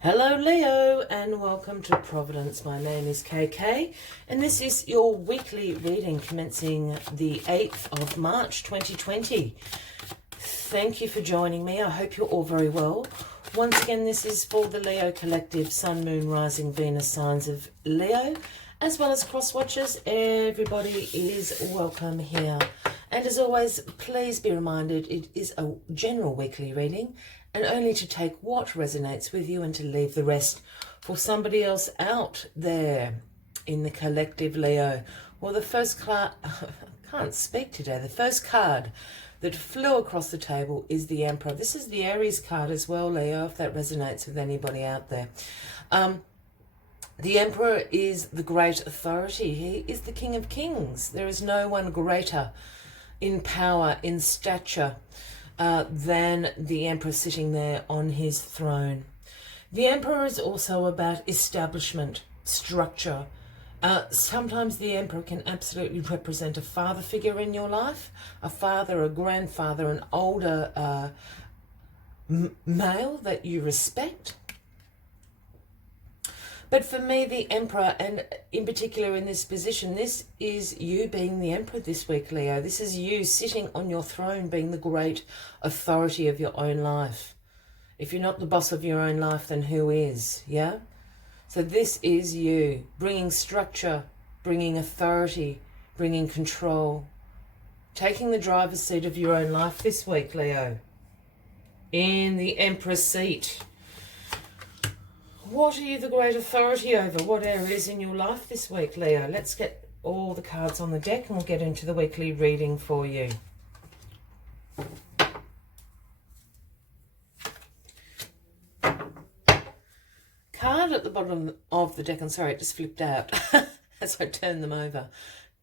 Hello Leo and welcome to Providence. My name is KK and this is your weekly reading commencing the 8th of March 2020. Thank you for joining me. I hope you're all very well. Once again, this is for the Leo Collective, Sun, Moon, Rising, Venus signs of Leo, as well as cross watchers. Everybody is welcome here. And as always, please be reminded it is a general weekly reading and only to take what resonates with you and to leave the rest for somebody else out there in the collective, Leo. Well, the first card, I can't speak today, the first card that flew across the table is the Emperor. This is the Aries card as well, Leo, if that resonates with anybody out there. The Emperor is the great authority. He is the King of Kings. There is no one greater in power, in stature, than the Emperor sitting there on his throne. The Emperor is also about establishment, structure. Sometimes the Emperor can absolutely represent a father figure in your life, a father, a grandfather, an older male that you respect. But for me, the Emperor, and in particular in this position, this is you being the Emperor this week, Leo. This is you sitting on your throne, being the great authority of your own life. If you're not the boss of your own life, then who is, yeah? So this is you, bringing structure, bringing authority, bringing control, taking the driver's seat of your own life this week, Leo, in the Emperor's seat. What are you the great authority over? What areas in your life this week, Leo? Let's get all the cards on the deck and we'll get into the weekly reading for you. Card at the bottom of the deck, I'm sorry, it just flipped out as I turned them over.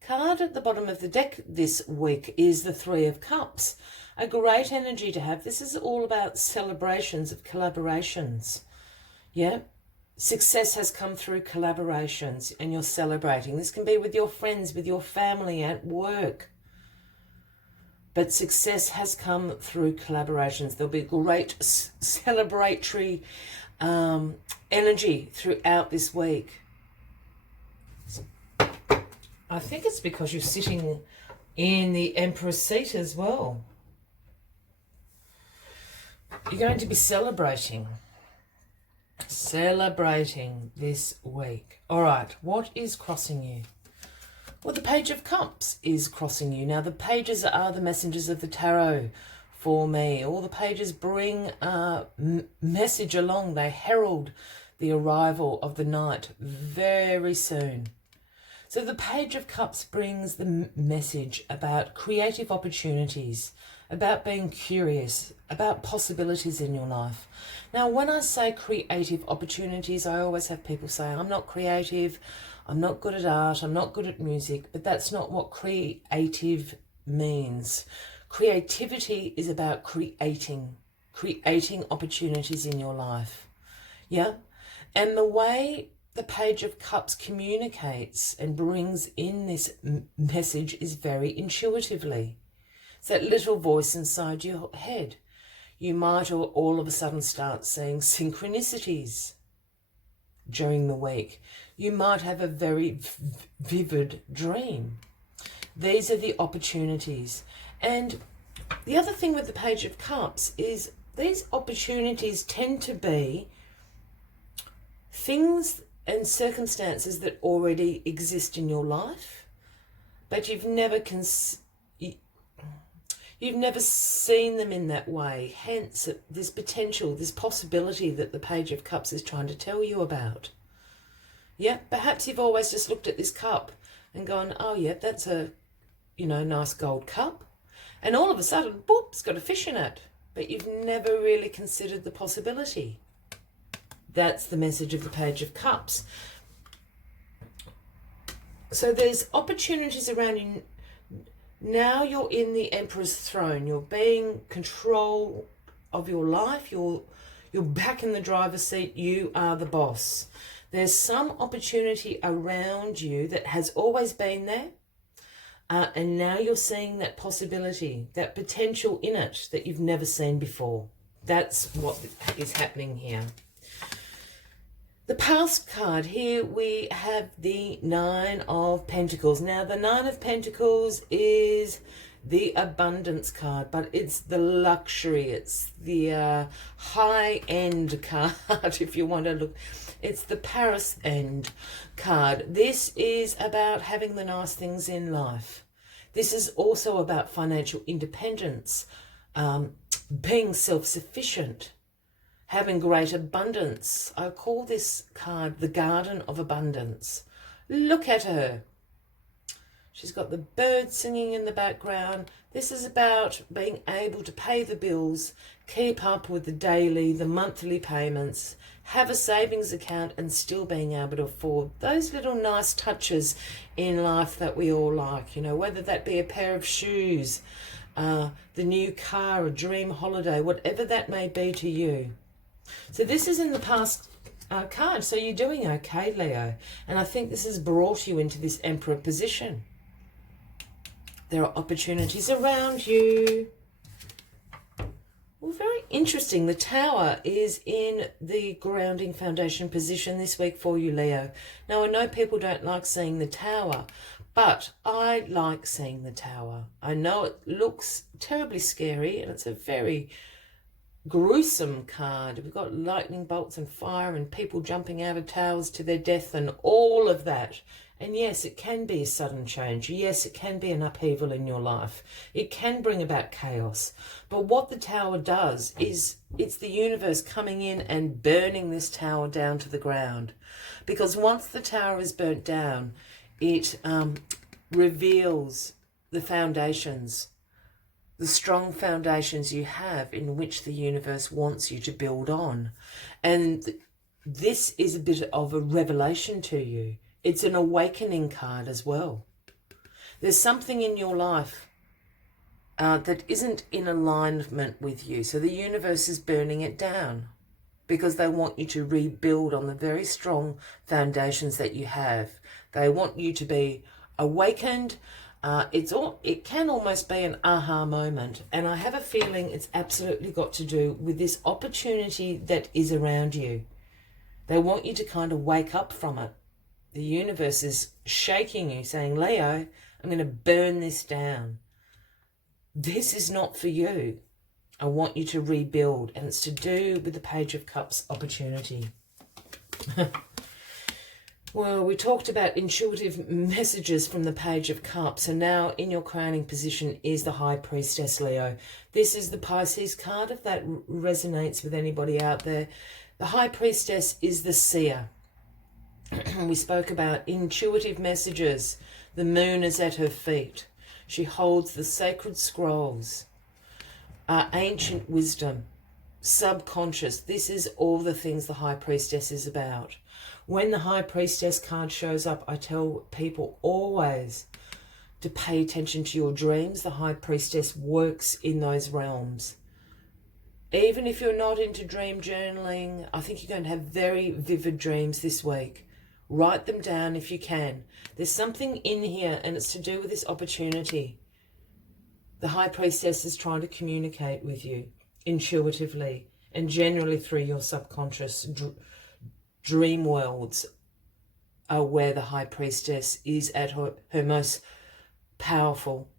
Card at the bottom of the deck this week is the Three of Cups. A great energy to have. This is all about celebrations of collaborations. Yeah. Success has come through collaborations and you're celebrating. This can be with your friends, with your family, at work. But success has come through collaborations. There'll be great celebratory energy throughout this week. I think it's because you're sitting in the Emperor's seat as well. You're going to be celebrating this week. All right, what is crossing you? Well, the Page of Cups is crossing you. Now, the pages are the messengers of the tarot for me. All the pages bring a message along. They herald the arrival of the night very soon. So the Page of Cups brings the message about creative opportunities, about being curious, about possibilities in your life. Now, when I say creative opportunities, I always have people say, I'm not creative, I'm not good at art, I'm not good at music, but that's not what creative means. Creativity is about creating opportunities in your life. Yeah? And the way the Page of Cups communicates and brings in this message is very intuitively. It's that little voice inside your head. You might all of a sudden start seeing synchronicities during the week. You might have a very vivid dream. These are the opportunities. And the other thing with the Page of Cups is these opportunities tend to be things and circumstances that already exist in your life, but you've never seen them in that way. Hence, this potential, this possibility that the Page of Cups is trying to tell you about. Yeah, perhaps you've always just looked at this cup and gone, oh yeah, that's a, nice gold cup. And all of a sudden, boop, it's got a fish in it. But you've never really considered the possibility. That's the message of the Page of Cups. So there's opportunities around you. Now you're in the Emperor's throne. You're being control of your life. You're back in the driver's seat. You are the boss. There's some opportunity around you that has always been there. And now you're seeing that possibility, that potential in it that you've never seen before. That's what is happening here. The past card, here we have the Nine of Pentacles. Now, the Nine of Pentacles is the abundance card, but it's the luxury, it's the high-end card, if you want to look. It's the Paris end card. This is about having the nice things in life. This is also about financial independence, being self-sufficient, having great abundance. I call this card the Garden of Abundance. Look at her. She's got the birds singing in the background. This is about being able to pay the bills, keep up with the daily, the monthly payments, have a savings account, and still being able to afford those little nice touches in life that we all like. You know, whether that be a pair of shoes, the new car, a dream holiday, whatever that may be to you. So this is in the past card. So you're doing okay, Leo. And I think this has brought you into this Emperor position. There are opportunities around you. Well, very interesting. The Tower is in the grounding foundation position this week for you, Leo. Now, I know people don't like seeing the Tower, but I like seeing the Tower. I know it looks terribly scary, and it's a very gruesome card. We've got lightning bolts and fire and people jumping out of towers to their death and all of that. And yes, it can be a sudden change. Yes, it can be an upheaval in your life. It can bring about chaos. But what the Tower does is it's the universe coming in and burning this tower down to the ground. Because once the tower is burnt down, it reveals the foundations, the strong foundations you have in which the universe wants you to build on. And this is a bit of a revelation to you. It's an awakening card as well. There's something in your life that isn't in alignment with you. So the universe is burning it down because they want you to rebuild on the very strong foundations that you have. They want you to be awakened. It can almost be an aha moment. And I have a feeling it's absolutely got to do with this opportunity that is around you. They want you to kind of wake up from it. The universe is shaking you, saying, Leo, I'm going to burn this down. This is not for you. I want you to rebuild. And it's to do with the Page of Cups opportunity. Well, we talked about intuitive messages from the Page of Cups. And now in your crowning position is the High Priestess, Leo. This is the Pisces card, if that resonates with anybody out there. The High Priestess is the seer. We spoke about intuitive messages. The moon is at her feet. She holds the sacred scrolls, ancient wisdom, subconscious. This is all the things the High Priestess is about. When the High Priestess card shows up, I tell people always to pay attention to your dreams. The High Priestess works in those realms. Even if you're not into dream journaling, I think you're going to have very vivid dreams this week. Write them down if you can. There's something in here, and it's to do with this opportunity. The High Priestess is trying to communicate with you intuitively and generally through your subconscious. Dream worlds are where the High Priestess is at her most powerful.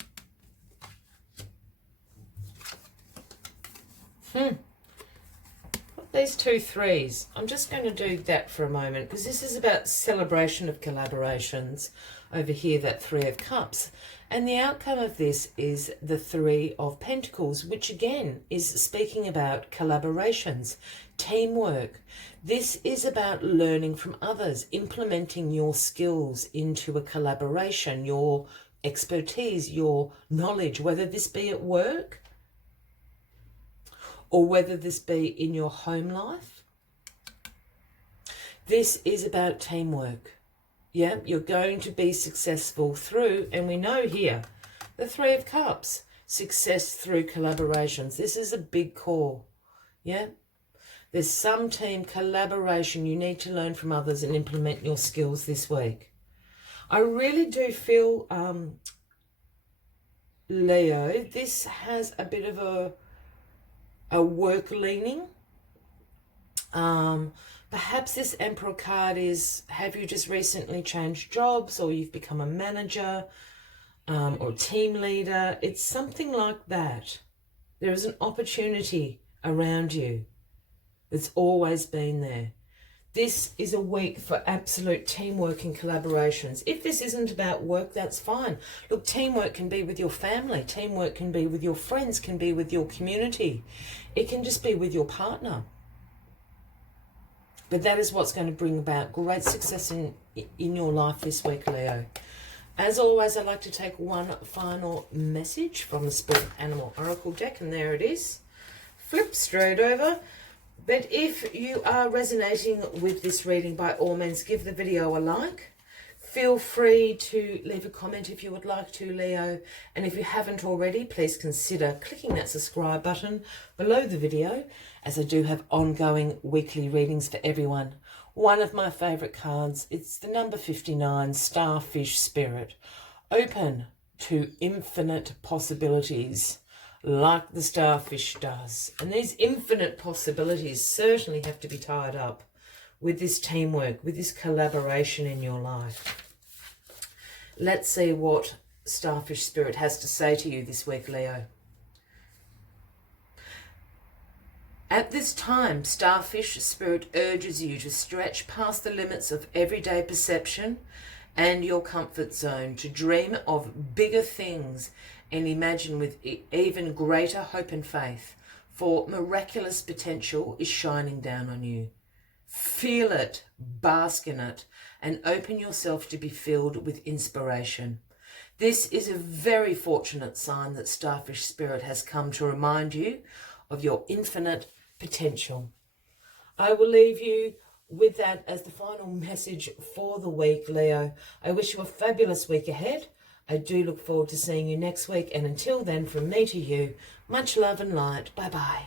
These 2 threes. I'm just going to do that for a moment because this is about celebration of collaborations. Over here, that 3 of Cups. And the outcome of this is the 3 of Pentacles, which again is speaking about collaborations, teamwork. This is about learning from others, implementing your skills into a collaboration, your expertise, your knowledge, whether this be at work, or whether this be in your home life. This is about teamwork. Yeah, you're going to be successful through, and we know here, the 3 of Cups, success through collaborations. This is a big call. Yeah, there's some team collaboration. You need to learn from others and implement your skills this week. I really do feel, Leo, this has a bit of a work leaning, Perhaps this Emperor card is, have you just recently changed jobs, or you've become a manager or team leader? It's something like that. There is an opportunity around you that's always been there. This is a week for absolute teamwork and collaborations. If this isn't about work, that's fine. Look, teamwork can be with your family. Teamwork can be with your friends, can be with your community. It can just be with your partner. But that is what's going to bring about great success in your life this week, Leo. As always, I'd like to take one final message from the Spirit Animal Oracle deck, and there it is. Flip straight over. But if you are resonating with this reading, by all means, give the video a like. Feel free to leave a comment if you would like to, Leo. And if you haven't already, please consider clicking that subscribe button below the video, as I do have ongoing weekly readings for everyone. One of my favourite cards, it's the number 59, Starfish Spirit. Open to infinite possibilities, like the starfish does. And these infinite possibilities certainly have to be tied up with this teamwork, with this collaboration in your life. Let's see what Starfish Spirit has to say to you this week, Leo. At this time, Starfish Spirit urges you to stretch past the limits of everyday perception and your comfort zone, to dream of bigger things and imagine with even greater hope and faith, for miraculous potential is shining down on you. Feel it, bask in it, and open yourself to be filled with inspiration. This is a very fortunate sign that Starfish Spirit has come to remind you of your infinite potential. I will leave you with that as the final message for the week, Leo. I wish you a fabulous week ahead. I do look forward to seeing you next week. And until then, from me to you, much love and light. Bye-bye.